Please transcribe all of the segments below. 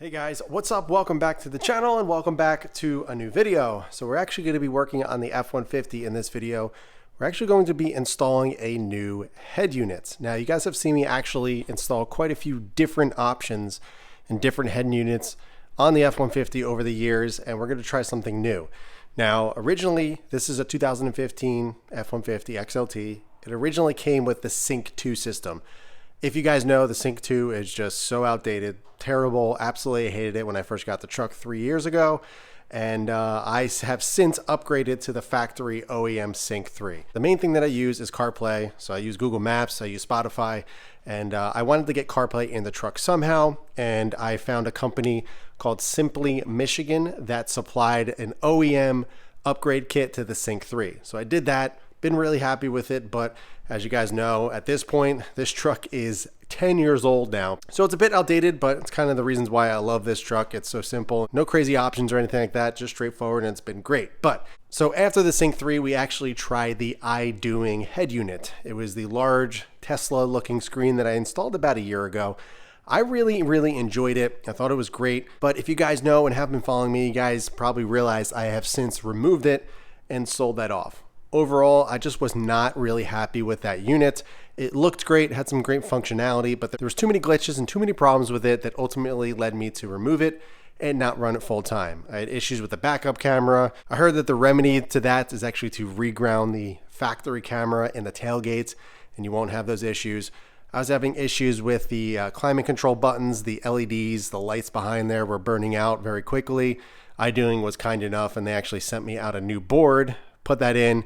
Hey guys, what's up? Welcome back to the channel and welcome back to a new video. So we're actually going to be working on the F150 in this video. We're actually going to be installing a new head unit. Now you guys have seen me actually install quite a few different options and different head units on the F150 over the years, and we're going to try something new. Now originally this is a 2015 F150 XLT. It originally came with the Sync 2 system. If you guys know, the Sync 2 is just so outdated, terrible, absolutely hated it when I first got the truck 3 years ago. And I have since upgraded to the factory OEM Sync 3. The main thing that I use is CarPlay. So I use Google Maps, I use Spotify, and I wanted to get CarPlay in the truck somehow. And I found a company called Simply Michigan that supplied an OEM upgrade kit to the Sync 3. So I did that. Been really happy with it, but as you guys know, at this point, this truck is 10 years old now. So it's a bit outdated, but it's kind of the reasons why I love this truck. It's so simple, no crazy options or anything like that, just straightforward, and it's been great. But so after the Sync 3, we actually tried the iDoing head unit. It was the large Tesla looking screen that I installed about a year ago. I really enjoyed it. I thought it was great. But if you guys know and have been following me, you guys probably realized I have since removed it and sold that off. Overall, I just was not really happy with that unit. It looked great, had some great functionality, but there was too many glitches and too many problems with it that ultimately led me to remove it and not run it full time. I had issues with the backup camera. I heard that the remedy to that is actually to reground the factory camera in the tailgates, and you won't have those issues. I was having issues with the climate control buttons, the LEDs, the lights behind there were burning out very quickly. iDoing was kind enough, and they actually sent me out a new board. Put that in.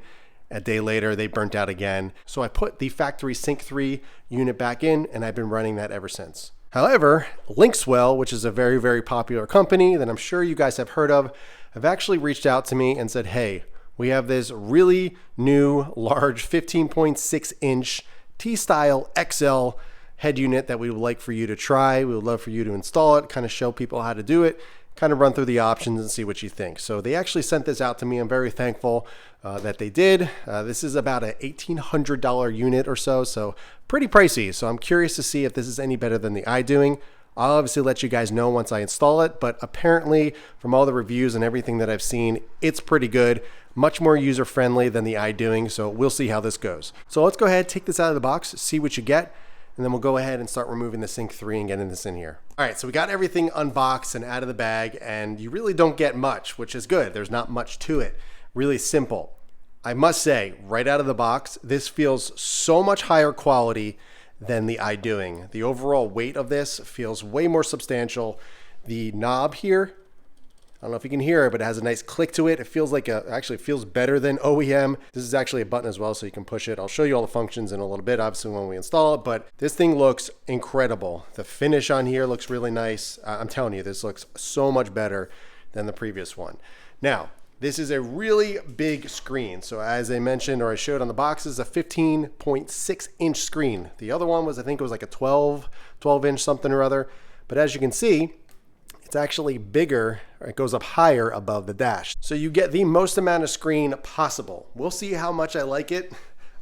A day later, they burnt out again. So I put the factory Sync 3 unit back in, and I've been running that ever since. However, Linkswell, which is a very popular company that I'm sure you guys have heard of, have actually reached out to me and said, hey, we have this really new, large 15.6 inch T Style XL head unit that we would like for you to try. We would love for you to install it, kind of show people how to do it, kind of run through the options and see what you think. So they actually sent this out to me. I'm very thankful that they did. This is about a $1,800 unit or so pretty pricey. So I'm curious to see if this is any better than the iDoing. I'll obviously let you guys know once I install it, but apparently from all the reviews and everything that I've seen, it's pretty good, much more user-friendly than the iDoing. So we'll see how this goes. So let's go ahead, take this out of the box, see what you get, and then we'll go ahead and start removing the Sync 3 and getting this in here. All right, so we got everything unboxed and out of the bag, and you really don't get much, which is good. There's not much to it. Really simple. I must say, right out of the box, this feels so much higher quality than the iDoing. The overall weight of this feels way more substantial. The knob here, I don't know if you can hear it, but it has a nice click to it. It feels like actually feels better than OEM. This is actually a button as well, so you can push it. I'll show you all the functions in a little bit, obviously, when we install it, but this thing looks incredible. The finish on here looks really nice. I'm telling you, this looks so much better than the previous one. Now, this is a really big screen. So as I mentioned, or I showed on the box, is a 15.6 inch screen. The other one was, I think it was like a 12 inch something or other. But as you can see, it's actually bigger, or it goes up higher above the dash. So you get the most amount of screen possible. We'll see how much I like it.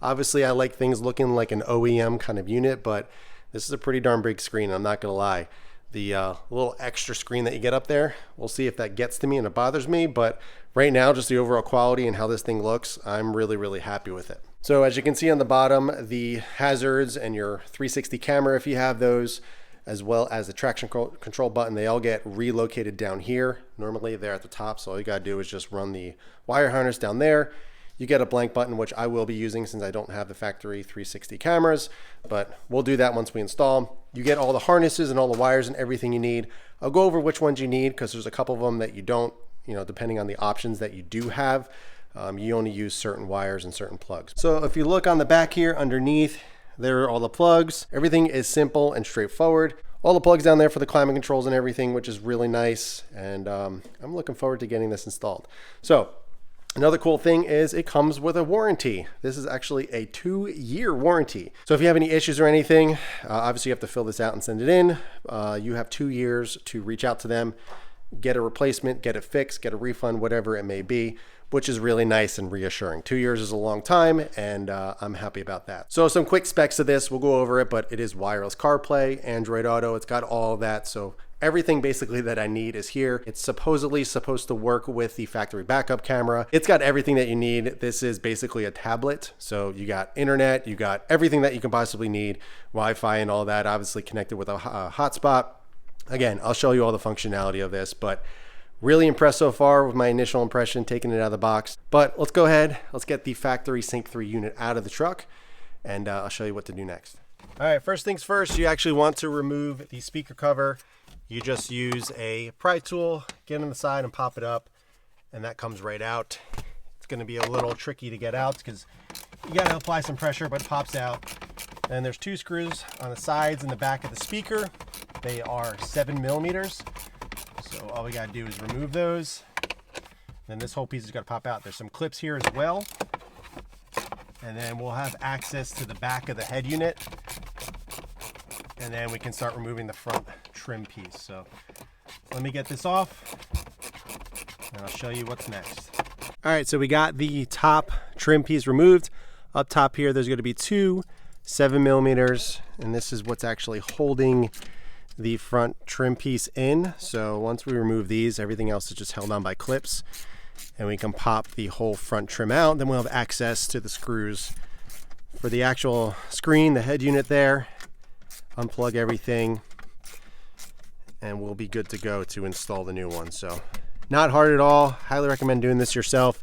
Obviously, I like things looking like an OEM kind of unit, but this is a pretty darn big screen, I'm not gonna lie. The little extra screen that you get up there, we'll see if that gets to me and it bothers me, but right now, just the overall quality and how this thing looks, I'm really happy with it. So as you can see on the bottom, the hazards and your 360 camera, if you have those, as well as the traction control button, they all get relocated down here. Normally they're at the top, so all you gotta do is just run the wire harness down there. You get a blank button, which I will be using since I don't have the factory 360 cameras, but we'll do that once we install. You get all the harnesses and all the wires and everything you need. I'll go over which ones you need because there's a couple of them that you don't, depending on the options that you do have, you only use certain wires and certain plugs. So if you look on the back here underneath, there are all the plugs. Everything is simple and straightforward. All the plugs down there for the climate controls and everything, which is really nice. And I'm looking forward to getting this installed. So another cool thing is it comes with a warranty. This is actually a 2-year warranty. So if you have any issues or anything, obviously you have to fill this out and send it in. You have 2 years to reach out to them, get a replacement, get it fixed, get a refund, whatever it may be, which is really nice and reassuring. 2 years is a long time, and I'm happy about that. So some quick specs of this, we'll go over it, but it is wireless CarPlay, Android Auto, it's got all of that, so Everything basically that I need is here. It's supposedly supposed to work with the factory backup camera. It's got everything that you need. This is basically a tablet. So you got internet, you got everything that you can possibly need, Wi-Fi and all that, obviously connected with a hotspot. Again, I'll show you all the functionality of this, but really impressed so far with my initial impression, taking it out of the box. But let's go ahead, let's get the factory Sync 3 unit out of the truck, and I'll show you what to do next. All right, first things first, you actually want to remove the speaker cover. You just use a pry tool, get on the side and pop it up, and that comes right out. It's gonna be a little tricky to get out because you gotta apply some pressure, but it pops out. And there's 2 screws on the sides and the back of the speaker. They are 7mm. So all we gotta do is remove those. Then this whole piece is gonna pop out. There's some clips here as well. And then we'll have access to the back of the head unit. And then we can start removing the front trim piece. So let me get this off and I'll show you what's next. All right, so we got the top trim piece removed. Up top here, there's gonna be 2 7mm, and this is what's actually holding the front trim piece in. So once we remove these, everything else is just held on by clips, and we can pop the whole front trim out. Then we'll have access to the screws for the actual screen, the head unit there. Unplug everything, and we'll be good to go to install the new one. So not hard at all. Highly recommend doing this yourself.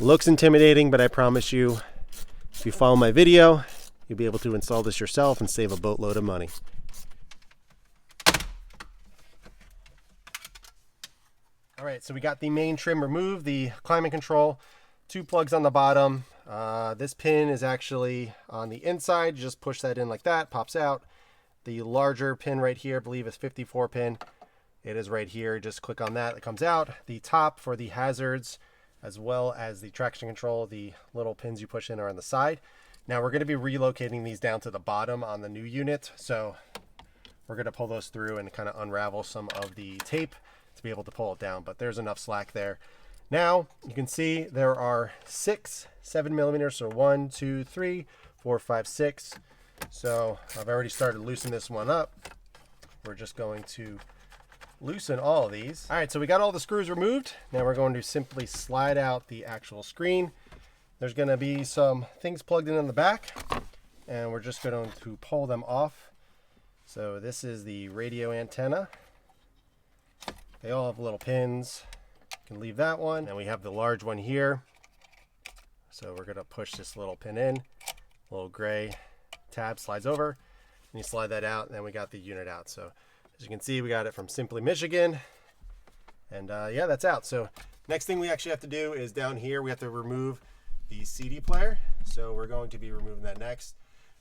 Looks intimidating, but I promise you, if you follow my video, you'll be able to install this yourself and save a boatload of money. All right, so we got the main trim removed, the climate control, 2 plugs on the bottom. This pin is actually on the inside. You just push that in like that, pops out. The larger pin right here, I believe is 54 pin. It is right here. Just click on that, it comes out. The top for the hazards, as well as the traction control, the little pins you push in are on the side. Now we're going to be relocating these down to the bottom on the new unit. So we're going to pull those through and kind of unravel some of the tape to be able to pull it down, but there's enough slack there. Now you can see there are 6 7mm, so 1, 2, 3, 4, 5, 6. So I've already started loosening this one up. We're just going to loosen all of these. All right, so we got all the screws removed. Now we're going to simply slide out the actual screen. There's going to be some things plugged in the back, and we're just going to pull them off. So this is the radio antenna. They all have little pins. You can leave that one. And we have the large one here. So we're going to push this little pin in. Little gray tab slides over. And you slide that out, and then we got the unit out. So as you can see, we got it from Simply Michigan. And yeah, that's out. So next thing we actually have to do is down here, we have to remove the CD player. So we're going to be removing that next.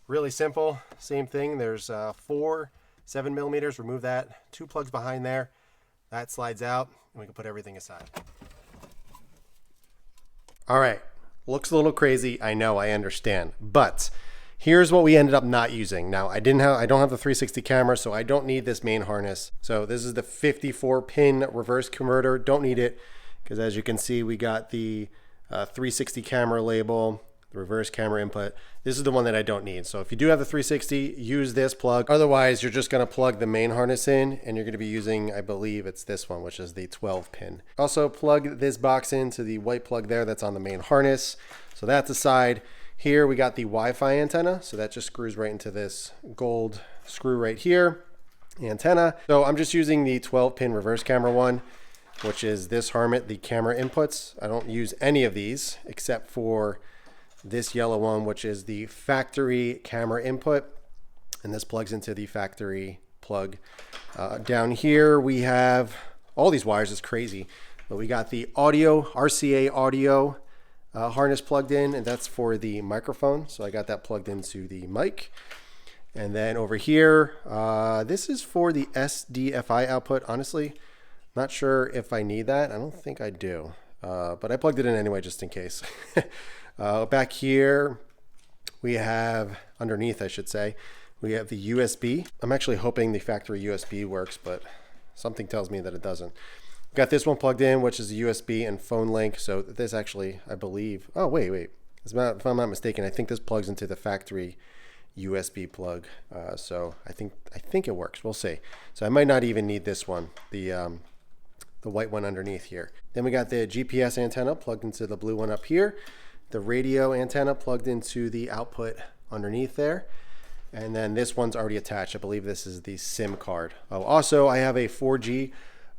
Really simple, same thing. There's 4 7mm, remove that. 2 plugs behind there. That slides out, and we can put everything aside. All right, looks a little crazy. I know, I understand, but here's what we ended up not using. Now, I don't have the 360 camera, so I don't need this main harness. So this is the 54 pin reverse converter. Don't need it, because as you can see, we got the 360 camera label, the reverse camera input. This is the one that I don't need. So if you do have the 360, use this plug. Otherwise, you're just gonna plug the main harness in, and you're gonna be using, I believe it's this one, which is the 12 pin. Also plug this box into the white plug there that's on the main harness. So that's aside. Here we got the Wi-Fi antenna. So that just screws right into this gold screw right here, the antenna. So I'm just using the 12 pin reverse camera one, which is this Headunit, the camera inputs. I don't use any of these except for this yellow one, which is the factory camera input, and this plugs into the factory plug. Down here we have all these wires. It's crazy, but we got the audio, RCA audio harness plugged in, and that's for the microphone. So I got that plugged into the mic. And then over here, this is for the SDFI output. Honestly, not sure if I need that. I don't think I do, but I plugged it in anyway just in case. Back here, we have, underneath I should say, we have the USB. I'm actually hoping the factory USB works, but something tells me that it doesn't. Got this one plugged in, which is a USB and phone link. So this actually, I believe, oh, wait. If I'm not mistaken, I think this plugs into the factory USB plug. So I think it works. We'll see. So I might not even need this one, the white one underneath here. Then we got the GPS antenna plugged into the blue one up here. The radio antenna plugged into the output underneath there. And then this one's already attached. I believe this is the SIM card. Oh, also I have a 4G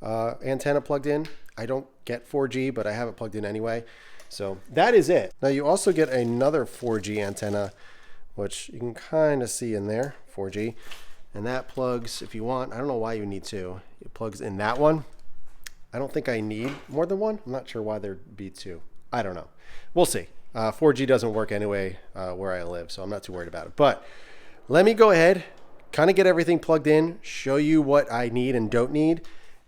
antenna plugged in. I don't get 4G, but I have it plugged in anyway. So that is it. Now you also get another 4G antenna, which you can kind of see in there, 4G. And that plugs, if you want, I don't know why you need two. It plugs in that one. I don't think I need more than one. I'm not sure why there'd be two. I don't know. We'll see. 4G doesn't work anyway where I live, so I'm not too worried about it. But let me go ahead, kind of get everything plugged in, show you what I need and don't need,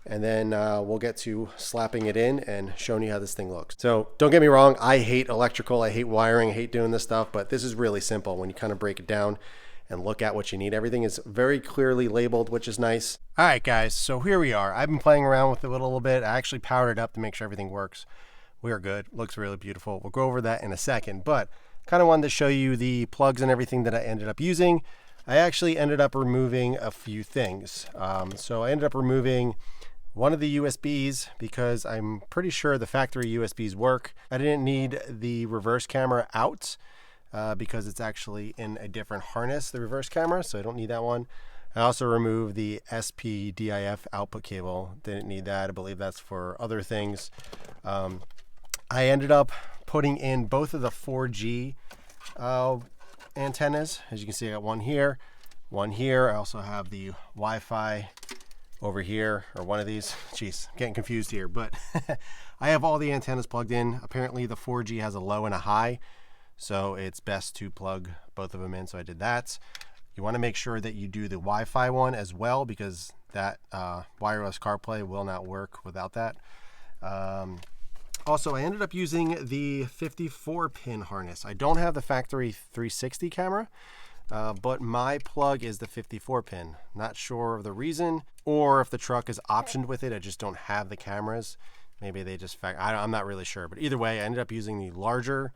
and then we'll get to slapping it in and showing you how this thing looks. So don't get me wrong, I hate electrical, I hate wiring, I hate doing this stuff, but this is really simple when you kind of break it down and look at what you need. Everything is very clearly labeled, which is nice. All right, guys, so here we are. I've been playing around with it a little bit. I actually powered it up to make sure everything works. We are good. Looks really beautiful. We'll go over that in a second, but kind of wanted to show you the plugs and everything that I ended up using. I actually ended up removing a few things. So I ended up removing one of the USBs because I'm pretty sure the factory USBs work. I didn't need the reverse camera out because it's actually in a different harness, the reverse camera, so I don't need that one. I also removed the SPDIF output cable. Didn't need that. I believe that's for other things. I ended up putting in both of the 4G antennas. As you can see, I got one here, one here. I also have the Wi-Fi over here, or one of these. Jeez, I'm getting confused here, but I have all the antennas plugged in. Apparently the 4G has a low and a high, so it's best to plug both of them in, so I did that. You want to make sure that you do the Wi-Fi one as well, because that wireless CarPlay will not work without that. Also, I ended up using the 54-pin harness. I don't have the factory 360 camera, but my plug is the 54-pin. Not sure of the reason, or if the truck is optioned with it. I just don't have the cameras. Maybe they just I'm not really sure. But either way, I ended up using the larger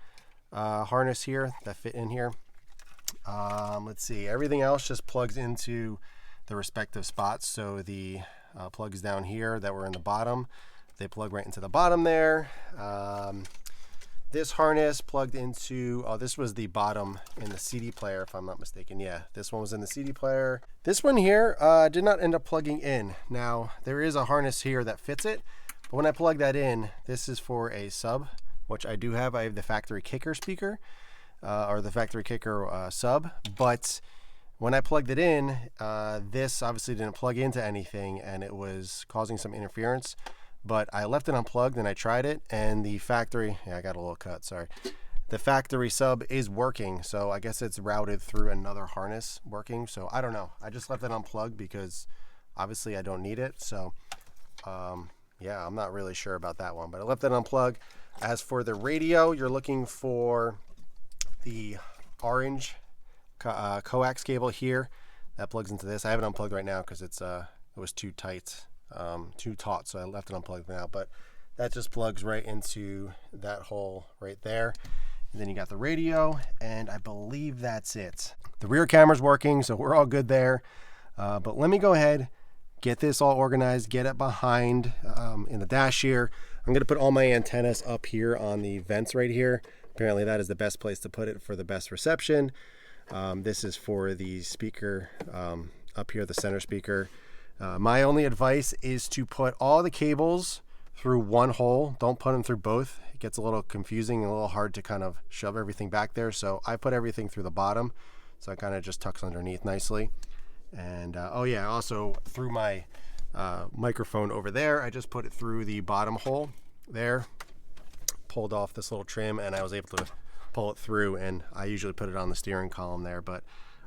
harness here that fit in here. Let's see. Everything else just plugs into the respective spots. So the plugs down here that were in the bottom, they plug right into the bottom there. This harness plugged into, oh, this was the bottom in the CD player, if I'm not mistaken. Yeah, this one was in the CD player. This one here did not end up plugging in. Now, there is a harness here that fits it, but when I plug that in, this is for a sub, which I do have. I have the factory kicker speaker, or the factory kicker sub, but when I plugged it in, this obviously didn't plug into anything, and it was causing some interference. But I left it unplugged and I tried it, and the factory, yeah, I got a little cut, sorry. The factory sub is working, so I guess it's routed through another harness working. So I don't know. I just left it unplugged because obviously I don't need it. So yeah, I'm not really sure about that one, but I left it unplugged. As for the radio, you're looking for the orange coax cable here that plugs into this. I have it unplugged right now because it was too tight. Too taut, so I left it unplugged now, but that just plugs right into that hole right there. And then you got the radio, and I believe that's it. The rear camera's working, so we're all good there. But let me go ahead, get this all organized, get it behind in the dash here. I'm going to put all my antennas up here on the vents right here. Apparently that is the best place to put it for the best reception. This is for the speaker up here, the center speaker. My only advice is to put all the cables through one hole. Don't put them through both. It gets a little confusing and a little hard to kind of shove everything back there. So I put everything through the bottom, so it kind of just tucks underneath nicely. And oh yeah, also through my microphone over there, I just put it through the bottom hole there, pulled off this little trim, and I was able to pull it through, and I usually put it on the steering column there, but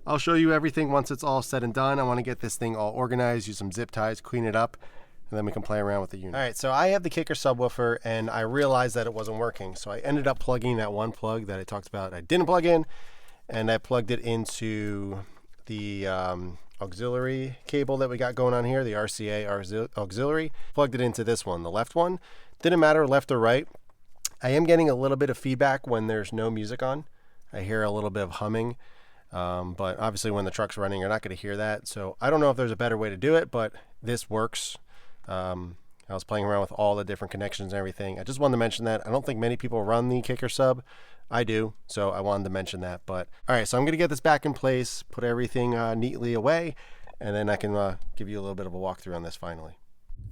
I'll show you everything once it's all said and done. I want to get this thing all organized, use some zip ties, clean it up, and then we can play around with the unit. All right, so I have the kicker subwoofer, and I realized that it wasn't working. So I ended up plugging that one plug that I talked about I didn't plug in, and I plugged it into the auxiliary cable that we got going on here, the RCA auxiliary. Plugged it into this one, the left one. Didn't matter left or right. I am getting a little bit of feedback when there's no music on. I hear a little bit of humming. But obviously when the truck's running, you're not going to hear that. So I don't know if there's a better way to do it, but this works. I was playing around with all the different connections and everything. I just wanted to mention that. I don't think many people run the kicker sub. I do, so I wanted to mention that. But all right, so I'm going to get this back in place, put everything neatly away, and then I can give you a little bit of a walkthrough on this finally.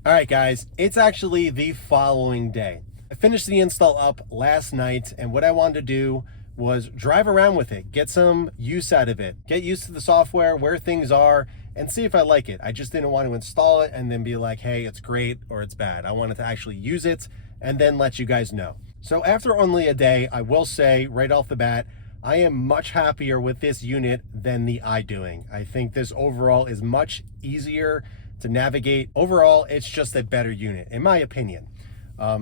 All right, guys, it's actually the following day. I finished the install up last night, and what I wanted to do was drive around with it, get some use out of it, get used to the software, where things are, and see if I like it. I just didn't want to install it and then be like, hey, it's great or it's bad. I wanted to actually use it and then let you guys know. So after only a day, I will say right off the bat, I am much happier with this unit than the iDoing. I think this overall is much easier to navigate. Overall, it's just a better unit, in my opinion.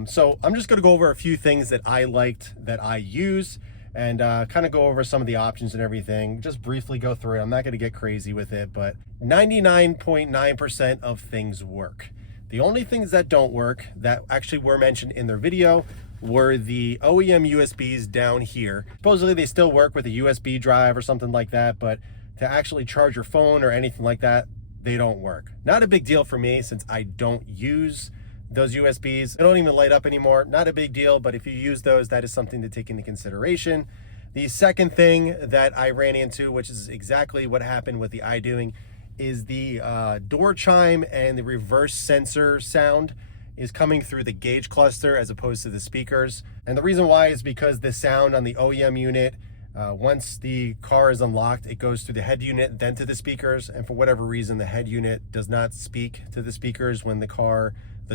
So I'm just gonna go over a few things that I liked, that I use, and kind of go over some of the options and everything. Just briefly go through it. I'm not gonna get crazy with it, but 99.9% of things work. The only things that don't work, that actually were mentioned in their video, were the OEM USBs down here. Supposedly they still work with a USB drive or something like that, but to actually charge your phone or anything like that, they don't work. Not a big deal for me since I don't use those USBs. They don't even light up anymore. Not a big deal, but if you use those, that is something to take into consideration. The second thing that I ran into, which is exactly what happened with the iDoing, is the door chime and the reverse sensor sound is coming through the gauge cluster as opposed to the speakers. And the reason why is because the sound on the OEM unit, once the car is unlocked, it goes through the head unit, then to the speakers. And for whatever reason, the head unit does not speak to the speakers when the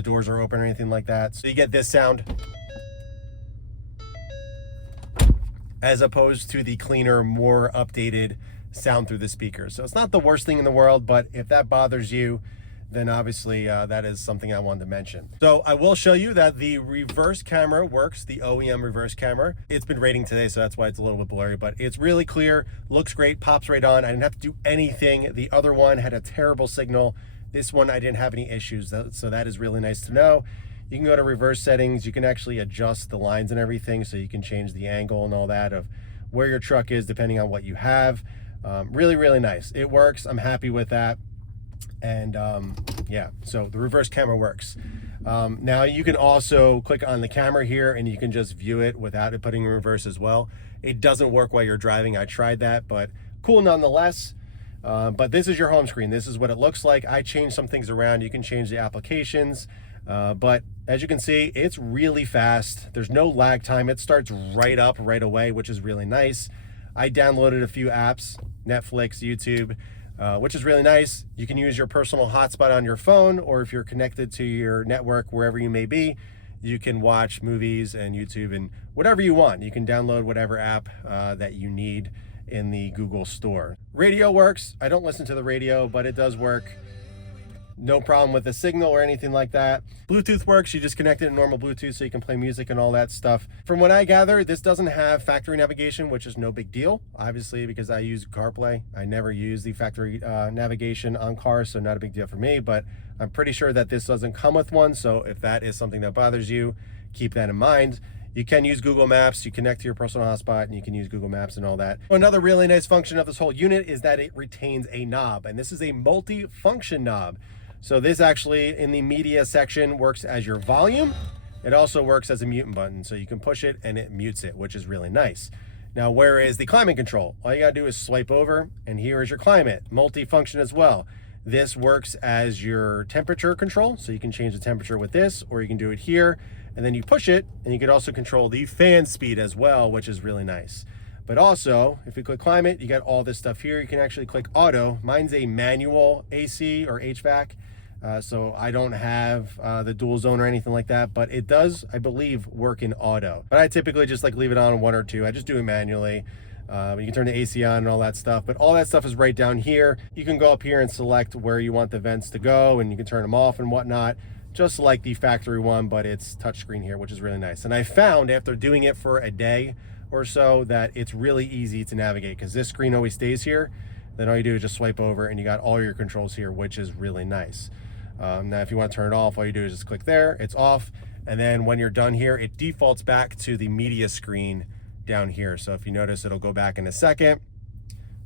doors are open or anything like that. So you get this sound as opposed to the cleaner, more updated sound through the speakers. So it's not the worst thing in the world, but if that bothers you, then obviously that is something I wanted to mention. So I will show you that the reverse camera works, the OEM reverse camera. It's been rating today, so that's why it's a little bit blurry, but it's really clear, looks great, pops right on. I didn't have to do anything. The other one had a terrible signal. This one, I didn't have any issues, so that is really nice to know. You can go to reverse settings. You can actually adjust the lines and everything, so you can change the angle and all that of where your truck is depending on what you have. Really, really nice. It works. I'm happy with that. And yeah, so the reverse camera works. Now you can also click on the camera here and you can just view it without it putting in reverse as well. It doesn't work while you're driving. I tried that, but cool nonetheless. But this is your home screen. This is what it looks like. I changed some things around. You can change the applications, but as you can see, it's really fast. There's no lag time. It starts right up right away, which is really nice. I downloaded a few apps, Netflix, YouTube, which is really nice. You can use your personal hotspot on your phone, or if you're connected to your network, wherever you may be, you can watch movies and YouTube and whatever you want. You can download whatever app that you need in the Google store. Radio works. I don't listen to the radio, but it does work. No problem with the signal or anything like that. Bluetooth works. You just connect it to normal Bluetooth so you can play music and all that stuff. From what I gather, this doesn't have factory navigation, which is no big deal, obviously, because I use CarPlay. I never use the factory navigation on cars, so not a big deal for me, but I'm pretty sure that this doesn't come with one. So if that is something that bothers you, keep that in mind. You can use Google Maps, you connect to your personal hotspot, and you can use Google Maps and all that. Another really nice function of this whole unit is that it retains a knob, and this is a multi-function knob. So this actually, in the media section, works as your volume. It also works as a mute button, so you can push it and it mutes it, which is really nice. Now, where is the climate control? All you gotta do is swipe over, and here is your climate, multi-function as well. This works as your temperature control, so you can change the temperature with this, or you can do it here, and then you push it, and you can also control the fan speed as well, which is really nice. But also, if you click climate, you got all this stuff here. You can actually click auto. Mine's a manual AC or HVAC, so I don't have the dual zone or anything like that, but it does, I believe, work in auto. But I typically just like leave it on 1 or 2. I just do it manually. You can turn the AC on and all that stuff, but all that stuff is right down here. You can go up here and select where you want the vents to go, and you can turn them off and whatnot, just like the factory one, but it's touchscreen here, which is really nice. And I found after doing it for a day or so that it's really easy to navigate, because this screen always stays here. Then all you do is just swipe over and you got all your controls here, which is really nice. Now, if you want to turn it off, all you do is just click there, it's off. And then when you're done here, it defaults back to the media screen down here. So if you notice, it'll go back in a second.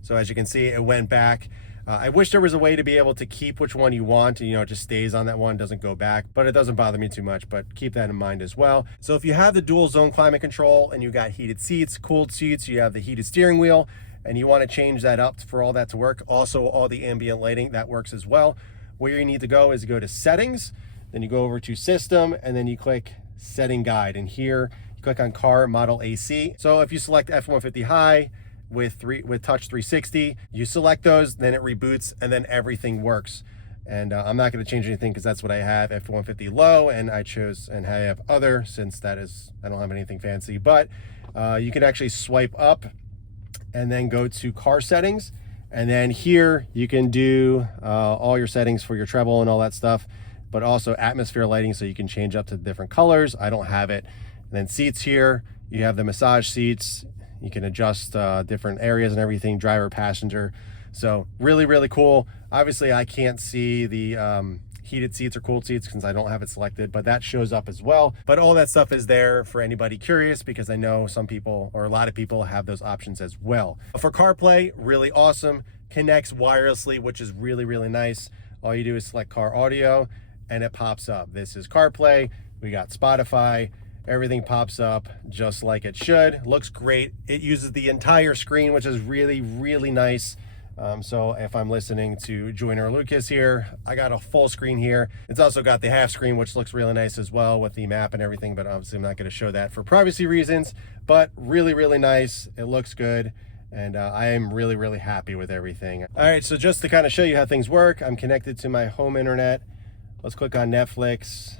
So as you can see, it went back. I wish there was a way to be able to keep which one you want, and, it just stays on that one, doesn't go back, but it doesn't bother me too much, but keep that in mind as well. So if you have the dual zone climate control and you got heated seats, cooled seats, you have the heated steering wheel, and you want to change that up for all that to work, also all the ambient lighting, that works as well. Where you need to go is go to settings, then you go over to system, and then you click setting guide, and here you click on car model AC. So if you select F150 high, with touch 360, you select those, then it reboots, and then everything works. And I'm not going to change anything because that's what I have, F150 low, and I chose, and I have other, since that is, I don't have anything fancy. But you can actually swipe up and then go to car settings, and then here you can do all your settings for your treble and all that stuff, but also atmosphere lighting, so you can change up to different colors. I don't have it. And then seats, here you have the massage seats. You can adjust different areas and everything, driver, passenger. So really, really cool. Obviously, I can't see the heated seats or cooled seats since I don't have it selected, but that shows up as well. But all that stuff is there for anybody curious, because I know some people, or a lot of people, have those options as well. For CarPlay, really awesome. Connects wirelessly, which is really, really nice. All you do is select car audio and it pops up. This is CarPlay. We got Spotify. Everything pops up just like it should. Looks great. It uses the entire screen, which is really, really nice. So if I'm listening to Joyner Lucas here, I got a full screen here. It's also got the half screen, which looks really nice as well with the map and everything, but obviously I'm not going to show that for privacy reasons, but really, really nice. It looks good. And I am really, really happy with everything. All right, so just to kind of show you how things work, I'm connected to my home internet. Let's click on Netflix.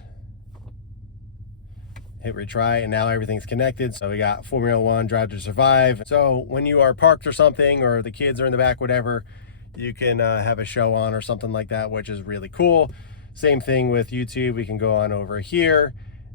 Hit retry, and now everything's connected. So we got Formula One, Drive to Survive. So when you are parked or something, or the kids are in the back, whatever, you can have a show on or something like that, which is really cool. Same thing with YouTube. We can go on over here,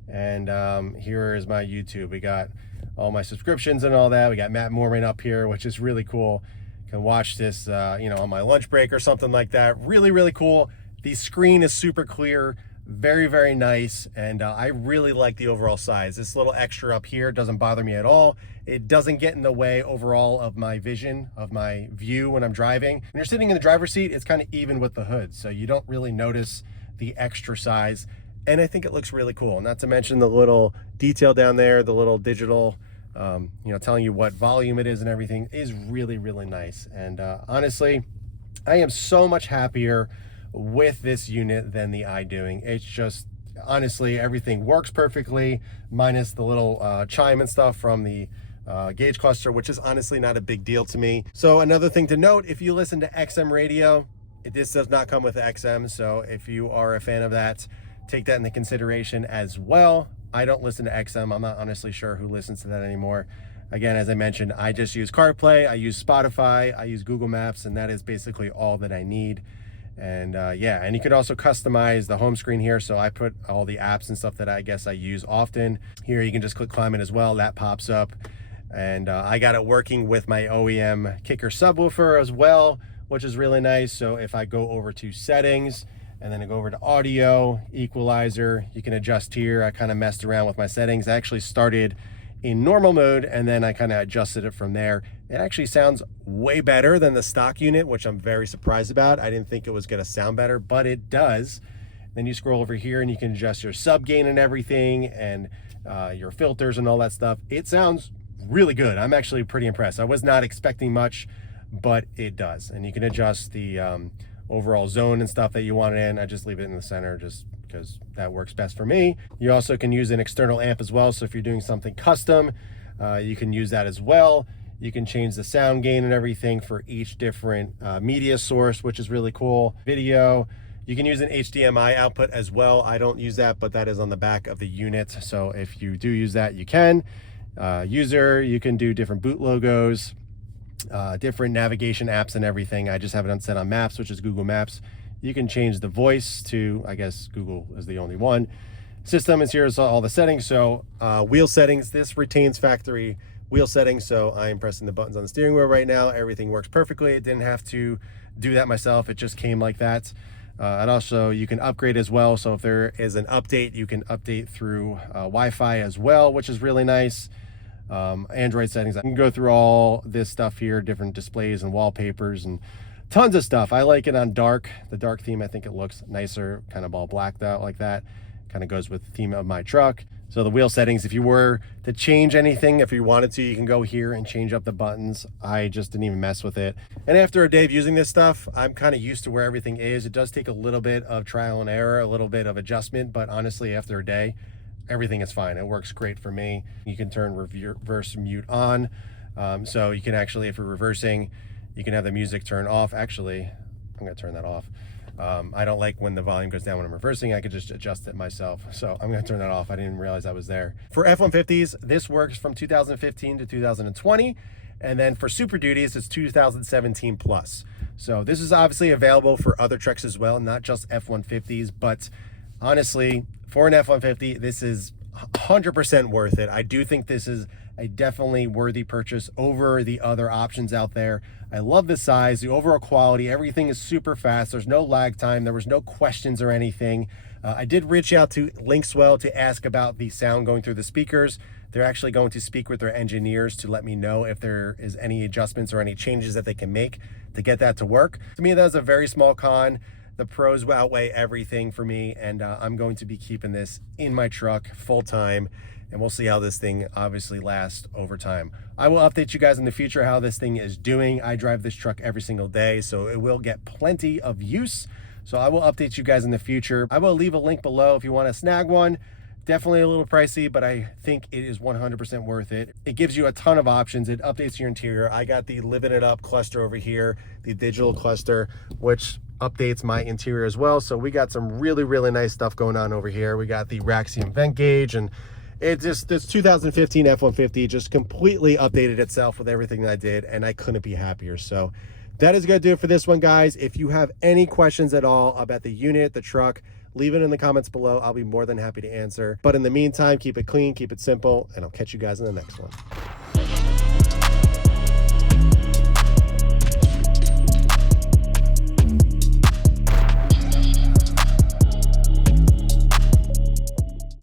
and here is my YouTube. We got all my subscriptions and all that. We got Matt Mormon up here, which is really cool. Can watch this, on my lunch break or something like that. Really, really cool. The screen is super clear. Very, very nice, and I really like the overall size. This little extra up here doesn't bother me at all. It doesn't get in the way overall of my vision, of my view when I'm driving. When you're sitting in the driver's seat, it's kind of even with the hood, so you don't really notice the extra size, and I think it looks really cool. Not to mention the little detail down there, the little digital, telling you what volume it is and everything is really, really nice. And honestly, I am so much happier with this unit than the iDoing. It's just, honestly, everything works perfectly, minus the little chime and stuff from the gauge cluster, which is honestly not a big deal to me. So another thing to note, if you listen to XM radio, this does not come with the XM, so if you are a fan of that, take that into consideration as well. I don't listen to XM. I'm not honestly sure who listens to that anymore. Again, as I mentioned, I just use CarPlay, I use Spotify, I use Google Maps, and that is basically all that I need. And and you could also customize the home screen here. So I put all the apps and stuff that I guess I use often. Here you can just click climate as well. That pops up. And I got it working with my OEM Kicker subwoofer as well, which is really nice. So if I go over to settings and then I go over to audio, equalizer, you can adjust here. I kind of messed around with my settings. I actually started in normal mode, and then I kind of adjusted it from there. It actually sounds way better than the stock unit, which I'm very surprised about. I didn't think it was going to sound better, but it does. Then you scroll over here and you can adjust your sub gain and everything, and your filters and all that stuff. It sounds really good. I'm actually pretty impressed. I was not expecting much, but it does. And you can adjust the overall zone and stuff that you want it in. I just leave it in the center just because that works best for me. You also can use an external amp as well. So if you're doing something custom, you can use that as well. You can change the sound gain and everything for each different media source, which is really cool. Video, you can use an HDMI output as well. I don't use that, but that is on the back of the unit. So if you do use that, you can. User, you can do different boot logos, different navigation apps and everything. I just have it set on Maps, which is Google Maps. You can change the voice to, I guess Google is the only one. System is here, so all the settings. So wheel settings, this retains factory wheel settings. So I'm pressing the buttons on the steering wheel right now. Everything works perfectly. It didn't have to do that myself. It just came like that. And also you can upgrade as well. So if there is an update, you can update through Wi-Fi as well, which is really nice. Android settings. I can go through all this stuff here, different displays and wallpapers and tons of stuff. I like it on dark, the dark theme. I think it looks nicer, kind of all blacked out like that. Kind of goes with the theme of my truck. So the wheel settings, if you were to change anything, if you wanted to, you can go here and change up the buttons. I just didn't even mess with it. And after a day of using this stuff, I'm kind of used to where everything is. It does take a little bit of trial and error, a little bit of adjustment, but honestly, after a day, everything is fine. It works great for me. You can turn reverse mute on. So you can actually, if you're reversing, you can have the music turn off. Actually, I'm gonna turn that off. I don't like when the volume goes down when I'm reversing. I could just adjust it myself. So I'm gonna turn that off. I didn't realize that was there. For F-150s, this works from 2015 to 2020. And then for Super Duties, it's 2017 plus. So this is obviously available for other trucks as well, not just F-150s, but honestly, for an F-150, this is 100% worth it. I do think this is a definitely worthy purchase over the other options out there. I love the size, the overall quality, everything is super fast. There's no lag time. There was no questions or anything. I did reach out to Linkswell to ask about the sound going through the speakers. They're actually going to speak with their engineers to let me know if there is any adjustments or any changes that they can make to get that to work. To me, that was a very small con. The pros outweigh everything for me, and I'm going to be keeping this in my truck full time, and we'll see how this thing obviously lasts over time. I will update you guys in the future how this thing is doing. I drive this truck every single day, so it will get plenty of use. So I will update you guys in the future. I will leave a link below if you want to snag one. Definitely a little pricey, but I think it is 100% worth it. It gives you a ton of options. It updates your interior. I got the Living It Up cluster over here, the digital cluster, which updates my interior as well. So we got some really, really nice stuff going on over here. We got the Raxium vent gauge, and it just, this 2015 F-150 just completely updated itself with everything that I did, and I couldn't be happier. So that is gonna do it for this one, guys. If you have any questions at all about the unit, the truck, leave it in the comments below. I'll be more than happy to answer. But in the meantime, keep it clean, keep it simple, and I'll catch you guys in the next one.